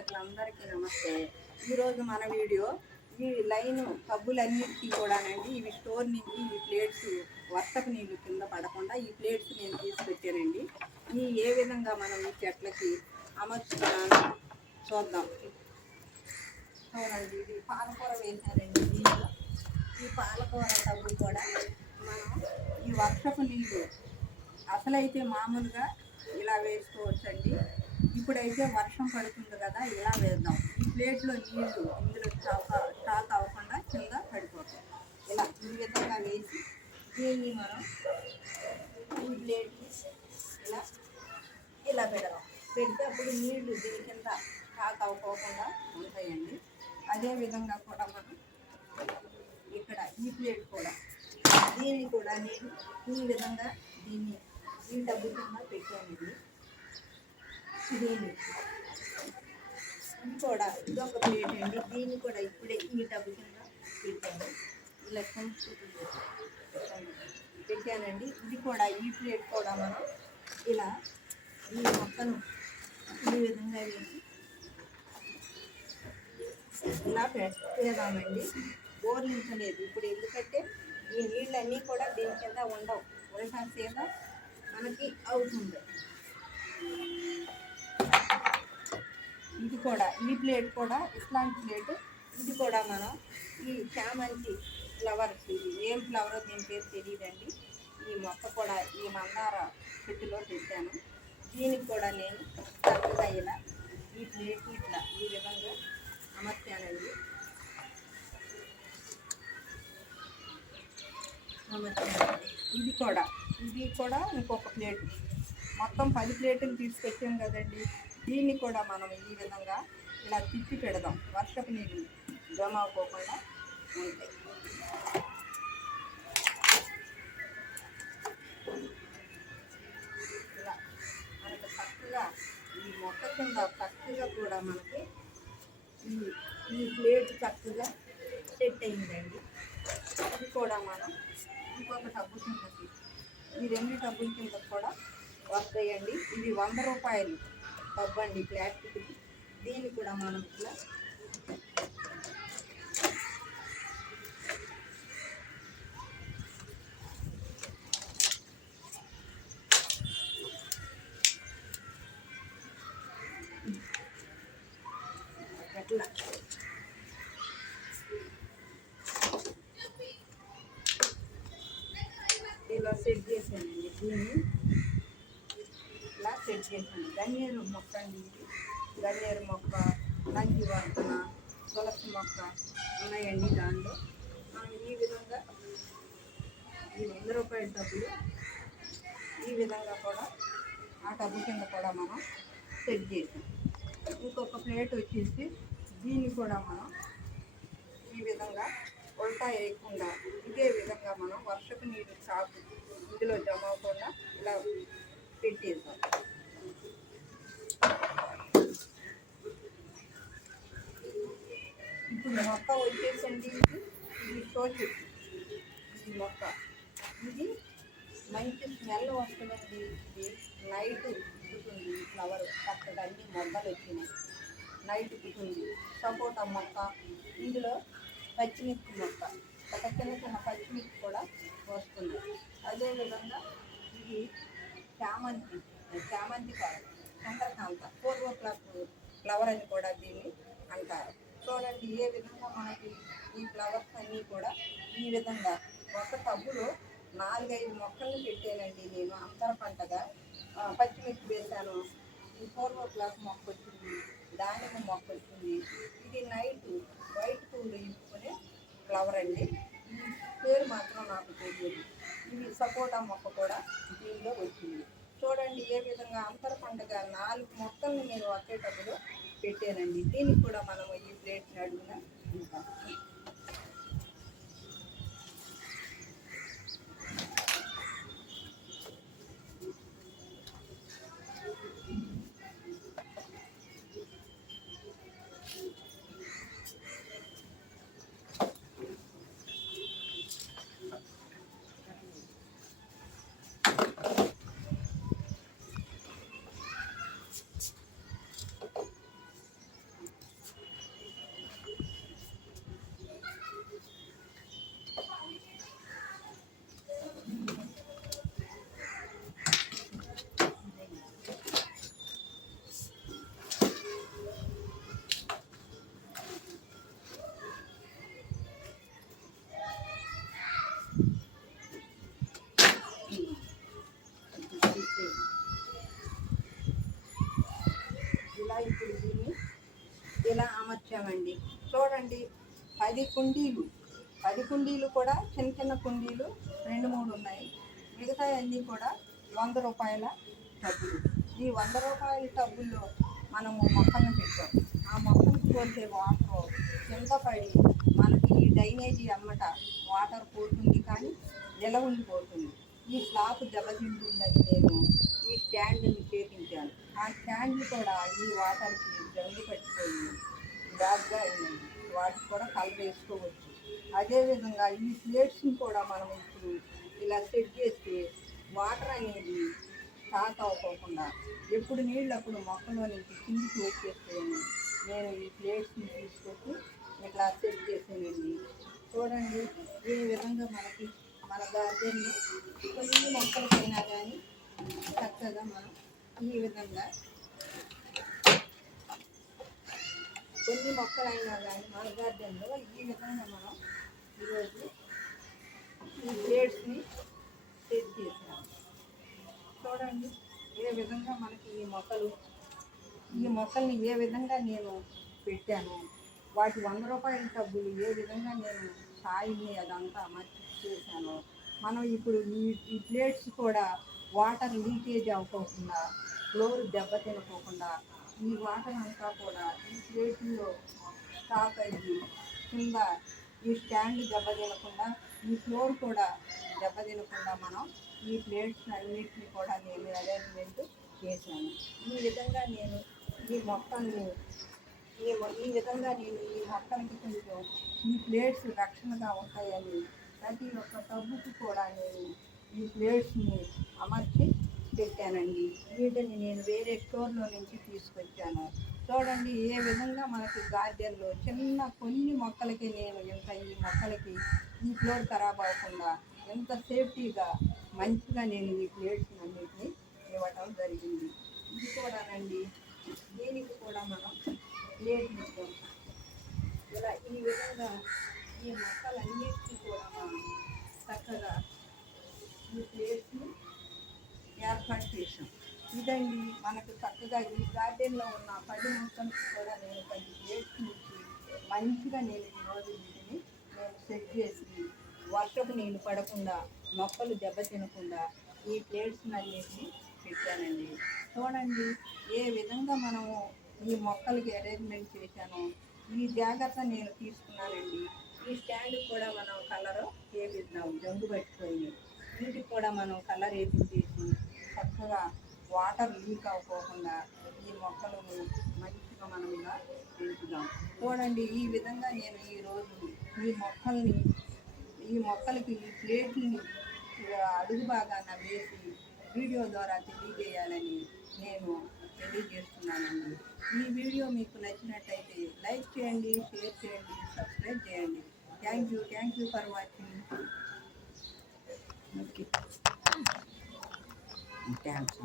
అందరికీ నమస్తే. ఈరోజు మన వీడియో ఈ లైన్ టబ్బులన్నిటికీ కూడానండి. ఇవి స్టోర్ నుంచి ఈ ప్లేట్స్ వర్షపు నీళ్ళు కింద పడకుండా ఈ ప్లేట్స్ నేను తీసుకొచ్చానండి. ఈ ఏ విధంగా మనం ఈ చెట్లకి అమర్చుకున్నాను చూద్దాం. చూడండి, ఇది పాలకూర వేసానండి. దీనిలో ఈ పాలకూర టబ్బు కూడా మనం ఈ వర్షపు నీళ్ళు అసలైతే మామూలుగా ఇలా వేసుకోవచ్చండి. ఇప్పుడైతే వర్షం పడుతుంది కదా, ఇలా వేద్దాం. ఈ ప్లేట్లో నీళ్లు ఇందులో స్టాక్ అవ్వకుండా కింద పడిపోతాయి. ఇలా ఈ విధంగా వేసి దీన్ని మనం ఈ ప్లేట్ని ఇలా ఇలా పెడదాం. పెడితే అప్పుడు నీళ్లు దీని కింద స్టాక్ అవ్వకుండా ఉంటాయండి. అదేవిధంగా కూడా మనం ఇక్కడ ఈ ప్లేట్ కూడా దీన్ని కూడా నేను ఈ విధంగా దీన్ని ఈ డబ్బు కింద పెట్టానండి. దీన్ని ఇది కూడా ఇదొక ప్లేట్ అండి. దీన్ని కూడా ఇప్పుడే ఈ డబ్బు కింద పెట్టాను. ఇలా పెట్టానండి. ఇది కూడా ఈ ప్లేట్ కూడా మనం ఇలా ఈ మొక్కను ఈ విధంగా వేసి ఇలా పెడదామండి. బోర్లించలేదు ఇప్పుడు, ఎందుకంటే ఈ నీళ్ళన్నీ కూడా దీని కింద ఉండవు. ఉల్టా సేద మనకి అవుతుంది. ఇది కూడా ఈ ప్లేట్ కూడా ఇట్లాంటి ప్లేట్. ఇది కూడా మనం ఈ చామంతి ఫ్లవర్స్, ఇది ఏం ఫ్లవరో దీని పేరు తెలియదండి. ఈ మొక్క కూడా ఈ మందార చెట్టులో పెట్టాను. దీనికి కూడా నేను చక్కగా ఇలా ఈ ప్లేట్ ఇట్లా ఈ విధంగా అమర్చానండి. ఇది కూడా ఇంకొక ప్లేట్. మొత్తం 10 ప్లేట్లు తీసుకొచ్చాం కదండి. దీన్ని కూడా మనం ఈ విధంగా ఇలా తిప్పి పెడదాం. వర్షపు నీళ్ళు జమ అవ్వకుండా ఉంటాయి. ఇలా మనకు చక్కగా ఈ మొక్క కింద చక్కగా కూడా మనకి ఈ ప్లేట్ చక్కగా సెట్ అయిందండి. ఇది కూడా మనం ఇంకొక టబ్బు కిందకి, ఈ 2 టబ్బుల కింద కూడా వస్తాయండి. ఇది 100 రూపాయలు టబ్బు అండి, ప్లాస్టిక్ది. దీన్ని కూడా మనం ఇట్లా అట్లా ఇలా సెట్ చేశానండి. దీన్ని ఇలా సెట్ చేశాను. గన్నేరు మొక్క అండి. ఇది గన్నేరు మొక్క, నందివర్ధన, తులసి మొక్క ఉన్నాయండి. దాంట్లో మనం ఈ విధంగా ఈ 100 రూపాయల డబ్బులు ఈ విధంగా కూడా ఆ టబ్బు కింద కూడా మనం సెట్ చేసాం. ఇంకొక ప్లేట్ వచ్చేసి దీన్ని కూడా మనం ఈ విధంగా ఉల్టా వేయకుండా ఇదే విధంగా మనం వర్షపు నీరు చాకు ఇందులో జమ అవ్వకుండా ఇలా పెట్టేసాం. ఇప్పుడు మొక్క వచ్చేసండి. ఇది షోచెట్టు. ఈ మొక్క ఇది మంచి స్మెల్ వస్తుందండి. ఇది నైట్ పుట్టుతుంది. ఫ్లవర్ చక్కగా అన్ని మొగ్గలు వచ్చినాయి. నైట్ పుట్టింది. సపోటా మొక్క, ఇందులో పచ్చిమిర్చి మొక్క, ఒక చిన్న చిన్న పచ్చిమిర్చి కూడా వస్తుంది. అదేవిధంగా ఇది చామంతి కాదు, చంద్రకాంత, ఫ్లవర్ అని కూడా దీన్ని అంటారు. చూడండి ఏ విధంగా మనకి ఈ ఫ్లవర్స్ అన్నీ కూడా ఈ విధంగా ఒక టబ్బులో 4-5 మొక్కల్ని పెట్టానండి నేను. అంతర పంటగా పచ్చిమిర్చి వేసాను. ఈ మొక్క వచ్చింది, దానిమ్మ మొక్క వచ్చింది. ఇది నైట్ వైట్ పూలు ఇంచుకునే ఫ్లవర్ అండి. ఈ పేరు మాత్రం నాకు తెలియదు. ఇది సపోటా మొక్క కూడా దీనిలో వచ్చింది. చూడండి ఏ విధంగా అంతర పంటగా 4 మొక్కల్ని నేను వచ్చేటప్పుడు పెట్టానండి. దీనికి కూడా మనం ఈ ప్లేట్ని అడిగిన ఉంటాం. పెట్టామండి. చూడండి 10 కుండీలు 10 కుండీలు కూడా చిన్న చిన్న కుండీలు 2, 3 ఉన్నాయి. మిగతా అన్నీ కూడా రూ. 100 టబ్బులు. ఈ రూ. 100 టబ్బుల్లో మనము మొక్కలను పెట్టాం. ఆ మొక్కలకు పోసే వాటర్ కింద పడి మనకి ఈ డ్రైనేజీ అమ్మట వాటర్ పోతుంది, కానీ నిల ఉండిపోతుంది. ఈ స్లాబ్ దెబ్బతింటుందని నేను ఈ స్టాండ్ని చేపించాను. ఆ స్టాండ్లు కూడా ఈ వాటర్కి జంగు పట్టిపోయి బ్లాక్గా అయినాయి. వాటికి కూడా కలర్ వేసుకోవచ్చు. అదేవిధంగా ఈ ప్లేట్స్ని కూడా మనం ఇప్పుడు ఇలా సెట్ చేస్తే వాటర్ అనేది స్టాక్ అవ్వకుండా ఎప్పుడు నీళ్ళు అప్పుడు మొక్కలో నుంచి కిందికి వచ్చేస్తాయని నేను ఈ ప్లేట్స్ని తీసుకొచ్చి ఇట్లా సెట్ చేసానండి. చూడండి ఏ విధంగా మనకి మన గార్డెన్లో కొన్ని మొక్కలకైనా కానీ చక్కగా మనం ఈ విధంగా కొన్ని మొక్కలైనా కానీ మన గార్డెన్లో ఈ విధంగా మనం ఈరోజు ఈ ప్లేట్స్ని సెట్ చేసాము. చూడండి ఏ విధంగా మనకి ఈ మొక్కల్ని ఏ విధంగా నేను పెట్టాను, వాటి రూ. 100 టబ్బులు ఏ విధంగా నేను సాయిల్ని అదంతా అమర్చి చేశాను. మనం ఇప్పుడు ఈ ప్లేట్స్ కూడా వాటర్ లీకేజ్ అవ్వకోకుండా, ఫ్లోర్ దెబ్బతినకోకుండా ఈ వాటర్ అంతా కూడా ఈ ప్లేట్లో స్టాక్ అయ్యి కింద ఈ స్టాండ్ దెబ్బతినకుండా, ఈ ఫ్లోర్ కూడా దెబ్బతినకుండా మనం ఈ ప్లేట్స్ అన్నిటిని కూడా నేను అరేంజ్మెంట్ చేశాను. ఈ విధంగా నేను ఈ మొక్కల్ని ఈ విధంగా నేను ఈ మొక్కలకి కొంచెం ఈ ప్లేట్స్ రక్షణగా ఉంటాయని ప్రతి ఒక్క టబ్బుకి కూడా నేను ఈ ప్లేట్స్ని అమర్చి పెట్టానండి. వీటిని నేను వేరే స్టోర్లో నుంచి తీసుకొచ్చాను. చూడండి ఏ విధంగా మనకి గార్డెన్లో చిన్న కొన్ని మొక్కలకి నేను ఈ మొక్కలకి ఈ ఫ్లోర్ ఖరాబ్ అవ్వకుండా ఎంత సేఫ్టీగా మంచిగా నేను ఈ ప్లేట్స్ అన్నిటిని ఇవ్వటం జరిగింది. ఇది కూడానండి, దీనికి కూడా మనం ప్లేట్ ఇస్తాం. ఇలా ఈ విధంగా ఈ మొక్కలన్నిటికీ కూడా మనం చక్కగా ఈ ప్లేట్స్ని ఏర్పాటు చేసాం. ఇదండి మనకు చక్కగా ఈ గార్డెన్లో ఉన్న 10 మొక్కలకు కూడా నేను 10 ప్లేట్స్ నుంచి మంచిగా నేను ఈరోజు వీటిని నేను సెట్ చేసి వర్షపు నీళ్ళు పడకుండా, మొక్కలు దెబ్బతినకుండా ఈ ప్లేట్స్ అన్నిటిని పెట్టానండి. చూడండి ఏ విధంగా మనము ఈ మొక్కలకి అరేంజ్మెంట్ చేశానో ఈ జాగ్రత్త నేను తీసుకున్నానండి. ఈ స్టాండ్ కూడా మనం కలర్ వేపిద్దాం, జంగు పట్టిపోయి వీటికి కూడా మనం కలర్ వేపించేసి చక్కగా వాటర్ లీక్ అవ్వకోకుండా ఈ మొక్కలను మంచిగా మనం ఇలా పెంచుదాం. చూడండి ఈ విధంగా నేను ఈరోజు ఈ మొక్కలకి ఈ ప్లేట్లని అడుగు భాగాన వేసి వీడియో ద్వారా తెలియజేయాలని నేను తెలియజేస్తున్నానండి. ఈ వీడియో మీకు నచ్చినట్టయితే లైక్ చేయండి, షేర్ చేయండి, సబ్స్క్రైబ్ చేయండి. Thank you for watching. Okay, thanks.